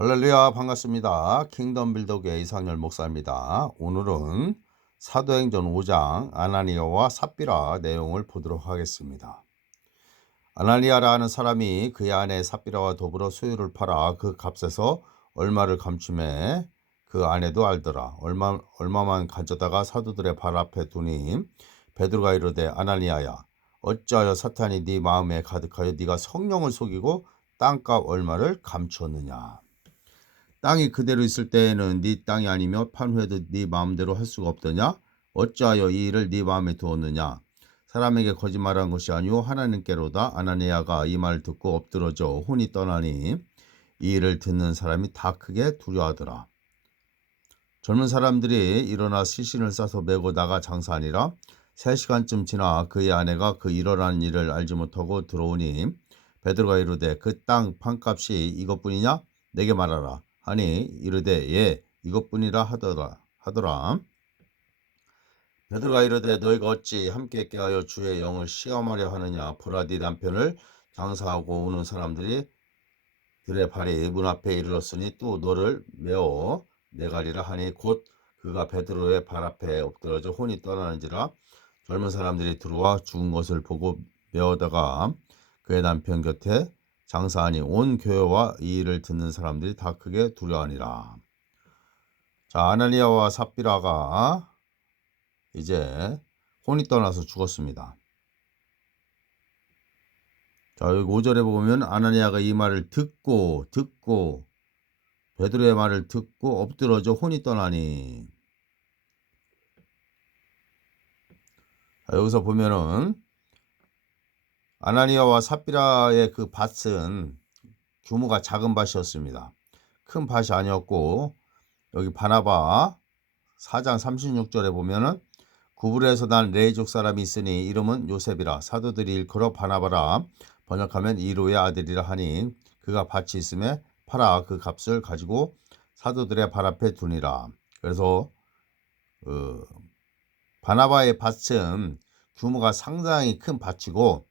할렐루야 반갑습니다. 킹덤 빌더교회 이상열 목사입니다. 오늘은 사도행전 5장 아나니아와 삽비라 내용을 보도록 하겠습니다. 아나니아라는 사람이 그의 아내 삽비라와 더불어 소유를 팔아 그 값에서 얼마를 감춤해 그 아내도 알더라. 얼마만 가져다가 사도들의 발 앞에 두니 베드로가 이르되 아나니아야 어찌하여 사탄이 네 마음에 가득하여 네가 성령을 속이고 땅값 얼마를 감추었느냐. 땅이 그대로 있을 때에는 네 땅이 아니며 판 후에도 네 마음대로 할 수가 없더냐? 어찌하여 이 일을 네 마음에 두었느냐? 사람에게 거짓말한 것이 아니오 하나님께로다. 아나니아가 이 말을 듣고 엎드러져 혼이 떠나니 이 일을 듣는 사람이 다 크게 두려워하더라. 젊은 사람들이 일어나 시신을 싸서 메고 나가 장사하니라. 3시간쯤 지나 그의 아내가 그 일어난 일을 알지 못하고 들어오니 베드로가 이르되 그 땅 판값이 이것뿐이냐? 내게 말하라. 하니 이르되 예 이것뿐이라 하더라. 베드로가 이르되 너희가 어찌 함께 깨하여 주의 영을 시험하려 하느냐. 보라 네 남편을 장사하고 오는 사람들이 들의 발이 문 앞에 이르렀으니 또 너를 메어 내가리라 하니 곧 그가 베드로의 발 앞에 엎드러져 혼이 떠나는지라. 젊은 사람들이 들어와 죽은 것을 보고 메어다가 그의 남편 곁에 장사하니 온 교회와 이 일을 듣는 사람들이 다 크게 두려워하니라. 자, 아나니아와 삽비라가 이제 혼이 떠나서 죽었습니다. 자, 여기 5절에 보면 아나니아가 이 말을 듣고 베드로의 말을 듣고 엎드러져 혼이 떠나니. 자, 여기서 보면은 아나니아와 삽비라의 그 밭은 규모가 작은 밭이었습니다. 큰 밭이 아니었고, 여기 바나바 4장 36절에 보면은 구브르에서 난 레이족 사람이 있으니 이름은 요셉이라. 사도들이 일컬어 바나바라. 번역하면 이로의 아들이라 하니 그가 밭이 있음에 팔아 그 값을 가지고 사도들의 발 앞에 두니라. 그래서 바나바의 밭은 규모가 상당히 큰 밭이고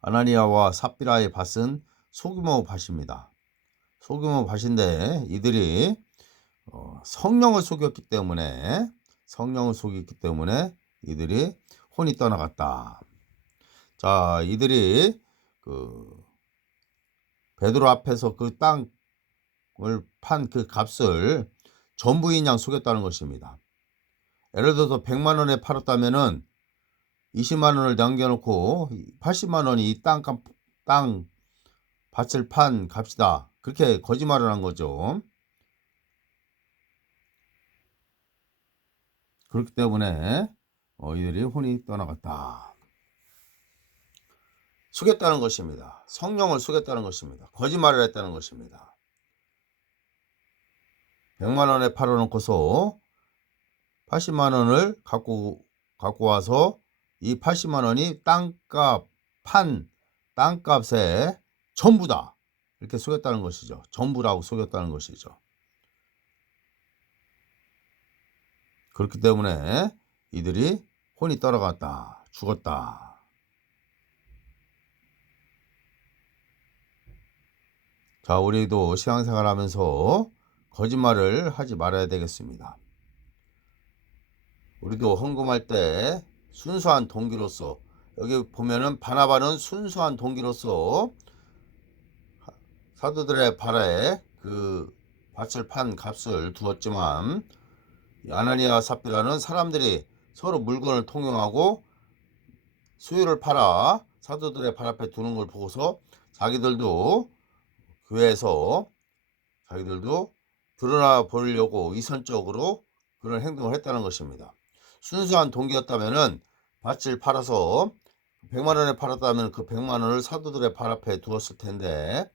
아나니아와 삽비라의 밭은 소규모 밭입니다. 소규모 밭인데 이들이 성령을 속였기 때문에 이들이 혼이 떠나갔다. 자, 이들이 베드로 앞에서 그 땅을 판 그 값을 전부인 양 속였다는 것입니다. 예를 들어서 100만 원에 팔았다면은 20만 원을 남겨놓고 80만 원이 이 땅 밭을 판 값이다. 그렇게 거짓말을 한 거죠. 그렇기 때문에 이들이 혼이 떠나갔다. 속였다는 것입니다. 성령을 속였다는 것입니다. 거짓말을 했다는 것입니다. 100만 원에 팔아놓고서 80만 원을 갖고 와서 이 80만 원이 판 땅값의 전부다. 이렇게 속였다는 것이죠. 전부라고 속였다는 것이죠. 그렇기 때문에 이들이 혼이 떠나갔다. 죽었다. 자, 우리도 신앙생활 하면서 거짓말을 하지 말아야 되겠습니다. 우리도 헌금할 때 순수한 동기로서, 여기 보면은 바나바는 순수한 동기로서 사도들의 발에 그 밭을 판 값을 두었지만 아나니아와 삽비라는 사람들이 서로 물건을 통용하고 수유를 팔아 사도들의 발 앞에 두는 걸 보고서 자기들도 교회에서 드러나 보려고 위선적으로 그런 행동을 했다는 것입니다. 순수한 동기였다면은 밭을 팔아서 100만 원에 팔았다면 그 100만 원을 사도들의 발 앞에 두었을 텐데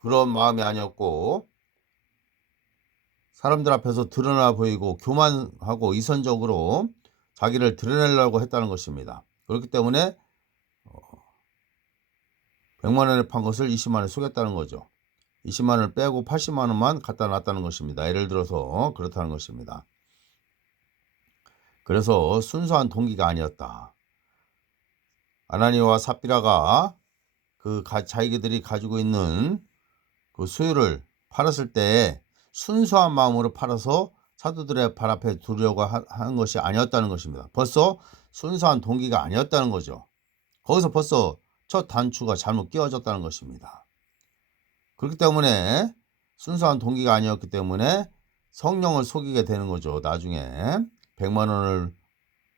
그런 마음이 아니었고 사람들 앞에서 드러나 보이고 교만하고 이선적으로 자기를 드러내려고 했다는 것입니다. 그렇기 때문에 100만 원에 판 것을 20만 원에 속였다는 거죠. 20만 원을 빼고 80만 원만 갖다 놨다는 것입니다. 예를 들어서 그렇다는 것입니다. 그래서 순수한 동기가 아니었다. 아나니아와 삽비라가 자기들이 가지고 있는 그 수유를 팔았을 때 순수한 마음으로 팔아서 사도들의 발 앞에 두려고 하는 것이 아니었다는 것입니다. 벌써 순수한 동기가 아니었다는 거죠. 거기서 벌써 첫 단추가 잘못 끼워졌다는 것입니다. 그렇기 때문에 순수한 동기가 아니었기 때문에 성령을 속이게 되는 거죠. 나중에 100만 원을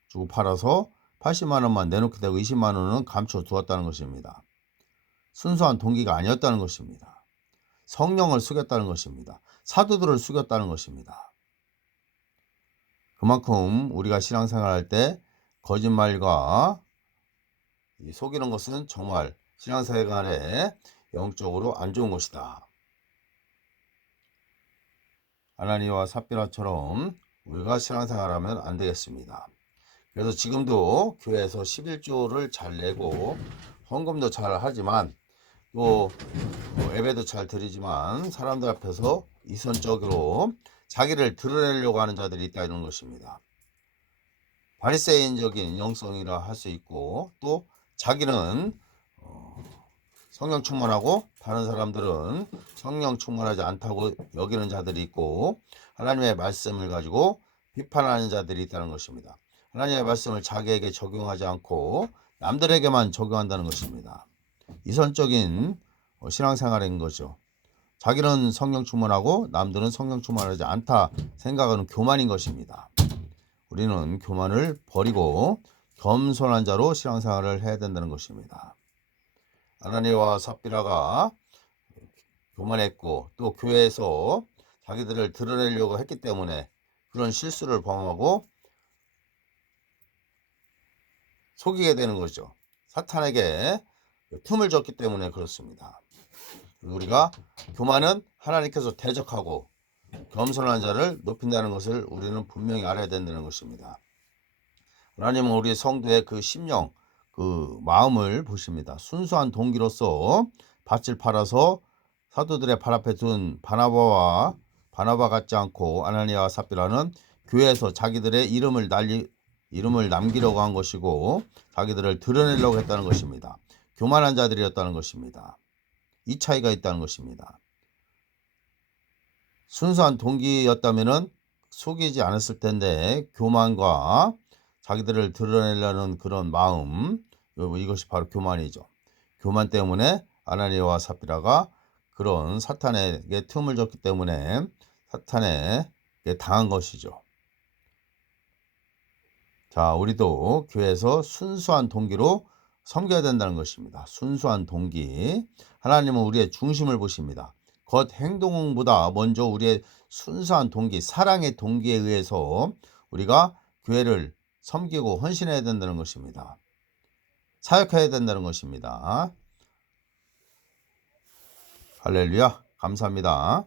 주고 팔아서 80만 원만 내놓게 되고 20만 원은 감춰 두었다는 것입니다. 순수한 동기가 아니었다는 것입니다. 성령을 속였다는 것입니다. 사도들을 속였다는 것입니다. 그만큼 우리가 신앙생활할 때 거짓말과 속이는 것은 정말 신앙생활에 영적으로 안 좋은 것이다. 아나니아와 삽비라처럼 우리가 신앙생활하면 안 되겠습니다. 그래서 지금도 교회에서 11조를 잘 내고 헌금도 잘 하지만 또 예배도 잘 드리지만 사람들 앞에서 이선적으로 자기를 드러내려고 하는 자들이 있다 이런 것입니다. 바리새인적인 영성이라 할 수 있고 또 자기는 성령 충만하고 다른 사람들은 성령 충만하지 않다고 여기는 자들이 있고 하나님의 말씀을 가지고 비판하는 자들이 있다는 것입니다. 하나님의 말씀을 자기에게 적용하지 않고 남들에게만 적용한다는 것입니다. 이선적인 신앙생활인 거죠. 자기는 성령 충만하고 남들은 성령 충만하지 않다 생각하는 교만인 것입니다. 우리는 교만을 버리고 겸손한 자로 신앙생활을 해야 된다는 것입니다. 아나니아와 삽비라가 교만했고 또 교회에서 자기들을 드러내려고 했기 때문에 그런 실수를 범하고 속이게 되는 거죠. 사탄에게 틈을 줬기 때문에 그렇습니다. 우리가 교만은 하나님께서 대적하고 겸손한 자를 높인다는 것을 우리는 분명히 알아야 된다는 것입니다. 하나님은 우리 성도의 그 심령, 그 마음을 보십니다. 순수한 동기로서 밭을 팔아서 사도들의 발 앞에 둔 바나바 같지 않고 아나니아와 삽비라는 교회에서 자기들의 이름을 남기려고 한 것이고 자기들을 드러내려고 했다는 것입니다. 교만한 자들이었다는 것입니다. 이 차이가 있다는 것입니다. 순수한 동기였다면 속이지 않았을 텐데 교만과 자기들을 드러내려는 그런 마음, 이것이 바로 교만이죠. 교만 때문에 아나니아와 삽비라가 그런 사탄에게 틈을 줬기 때문에 사탄에게 당한 것이죠. 자, 우리도 교회에서 순수한 동기로 섬겨야 된다는 것입니다. 순수한 동기. 하나님은 우리의 중심을 보십니다. 겉 행동보다 먼저 우리의 순수한 동기, 사랑의 동기에 의해서 우리가 교회를 섬기고 헌신해야 된다는 것입니다. 사역해야 된다는 것입니다. 할렐루야. 감사합니다.